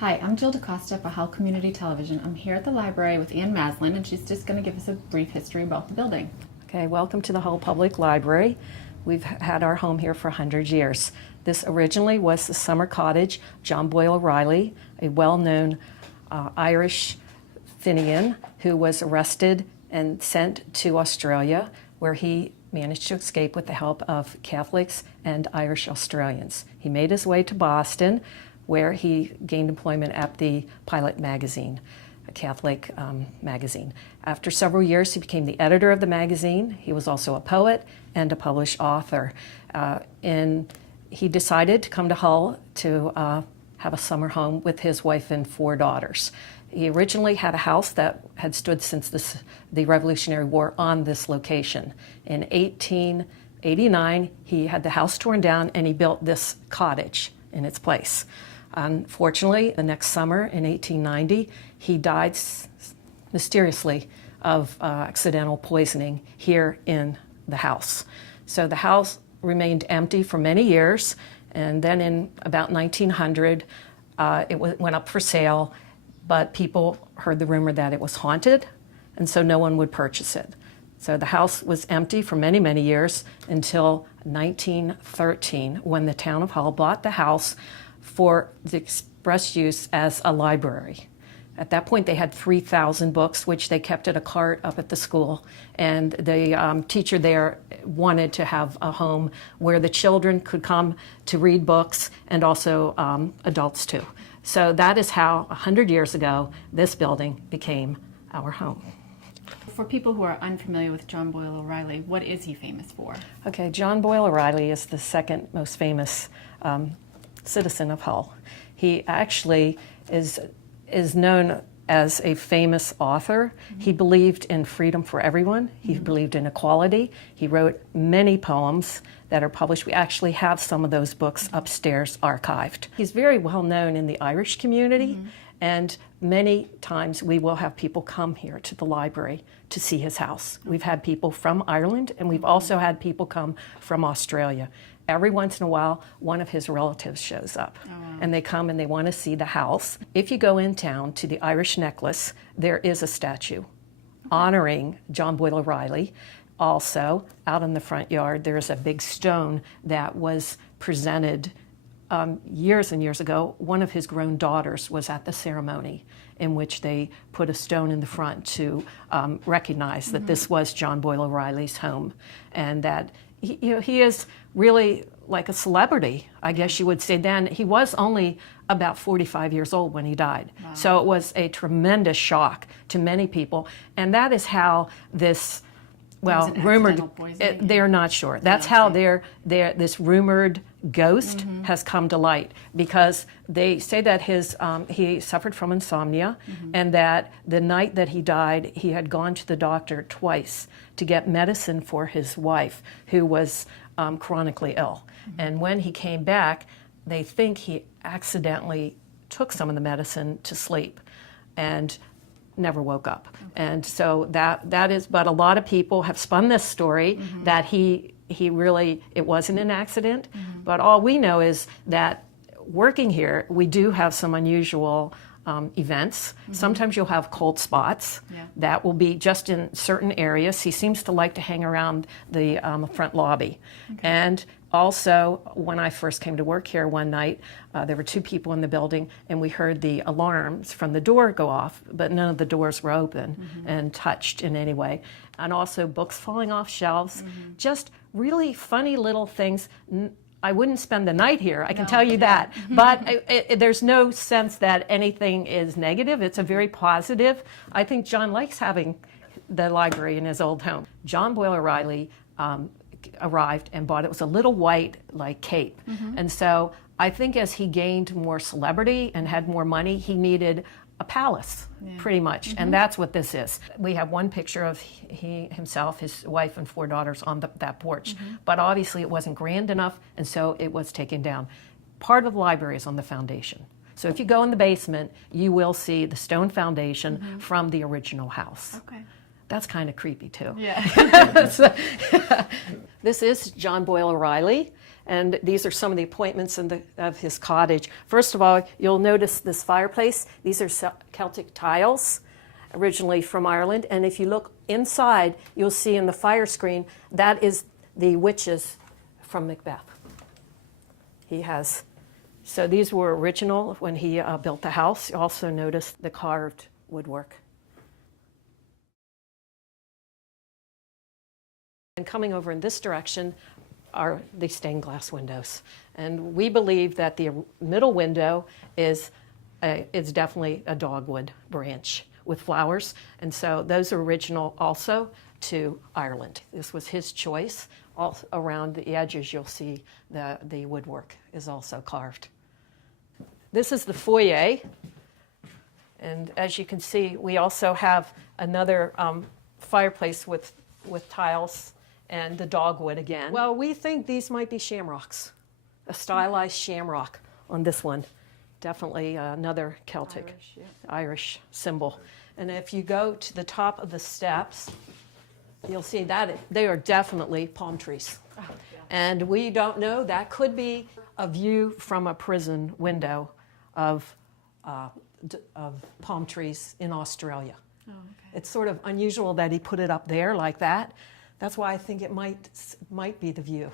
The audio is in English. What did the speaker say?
Hi, I'm Jill DaCosta for Hull Community Television. I'm here at the library with Ann Maslin, and she's just going to give us a brief history about the building. Okay, welcome to the Hull Public Library. We've had our home here for 100 years. This originally was the summer cottage. John Boyle O'Reilly, a well-known Irish Fenian who was arrested and sent to Australia, where he managed to escape with the help of Catholics and Irish Australians. He made his way to Boston, where he gained employment at the Pilot magazine, a Catholic magazine. After several years, he became the editor of the magazine. He was also a poet and a published author. He decided to come to Hull to have a summer home with his wife and 4 daughters. He originally had a house that had stood since the Revolutionary War on this location. In 1889, he had the house torn down and he built this cottage in its place. Unfortunately, the next summer in 1890, he died mysteriously of accidental poisoning here in the house. So the house remained empty for many years, and then in about 1900, it went up for sale, but people heard the rumor that it was haunted, and so no one would purchase it. So the house was empty for many, many years until 1913, when the town of Hull bought the house for the express use as a library. At that point, they had 3,000 books, which they kept at a cart up at the school. And the teacher there wanted to have a home where the children could come to read books and also adults too. So that is how, 100 years ago, this building became our home. For people who are unfamiliar with John Boyle O'Reilly, what is he famous for? Okay, John Boyle O'Reilly is the second most famous citizen of Hull. He actually is known as a famous author. Mm-hmm. He believed in freedom for everyone. He mm-hmm. believed in equality. He wrote many poems that are published. We actually have some of those books upstairs archived. He's very well known in the Irish community, mm-hmm. and many times we will have people come here to the library to see his house. We've had people from Ireland, and we've also had people come from Australia. Every once in a while, one of his relatives shows up, and they come and they want to see the house. If you go in town to the Irish Necklace, there is a statue honoring John Boyle O'Reilly. Also, out in the front yard, there's a big stone that was presented years and years ago. One of his grown daughters was at the ceremony in which they put a stone in the front to recognize that this was John Boyle O'Reilly's home, and that he is really like a celebrity, I guess you would say. Then he was only about 45 years old when he died. Wow. So it was a tremendous shock to many people, and that is how this, well, rumored, they're not sure. That's how this rumored ghost mm-hmm. has come to light, because they say that he suffered from insomnia, mm-hmm. and that the night that he died, he had gone to the doctor twice to get medicine for his wife, who was chronically ill. Mm-hmm. And when he came back, they think he accidentally took some of the medicine to sleep and never woke up. Okay. And so that is, but a lot of people have spun this story mm-hmm. that he really, it wasn't an accident, mm-hmm. but all we know is that working here, we do have some unusual events. Mm-hmm. Sometimes you'll have cold spots. Yeah. That will be just in certain areas. He seems to like to hang around the front lobby. Okay. And also, when I first came to work here one night, there were 2 people in the building, and we heard the alarms from the door go off, but none of the doors were open mm-hmm. and touched in any way. And also books falling off shelves, mm-hmm. just really funny little things. I wouldn't spend the night here, I can tell you that. But there's no sense that anything is negative. It's a very positive. I think John likes having the library in his old home. John Boyle O'Reilly arrived and bought, it was a little white like cape. Mm-hmm. And so I think as he gained more celebrity and had more money, he needed a palace, pretty much, mm-hmm. and that's what this is. We have one picture of he himself, his wife, and 4 daughters on that porch, mm-hmm. but obviously it wasn't grand enough, and so it was taken down. Part of the library is on the foundation. So if you go in the basement, you will see the stone foundation mm-hmm. from the original house. Okay. that's kind of creepy too. Yeah. This is John Boyle O'Reilly, and these are some of the appointments of his cottage. First of all, you'll notice this fireplace. These are Celtic tiles, originally from Ireland, and if you look inside, you'll see in the fire screen, that is the witches from Macbeth. So these were original when he built the house. You also notice the carved woodwork. And coming over in this direction are the stained glass windows. And we believe that the middle window is definitely a dogwood branch with flowers. And so those are original also to Ireland. This was his choice. All around the edges, you'll see the woodwork is also carved. This is the foyer. And as you can see, we also have another fireplace with tiles and the dogwood again. Well, we think these might be shamrocks, a stylized shamrock on this one. Definitely another Celtic, Irish symbol. And if you go to the top of the steps, you'll see that they are definitely palm trees. Oh, yeah. And we don't know, that could be a view from a prison window of palm trees in Australia. Oh, okay. It's sort of unusual that he put it up there like that. That's why I think it might be the view.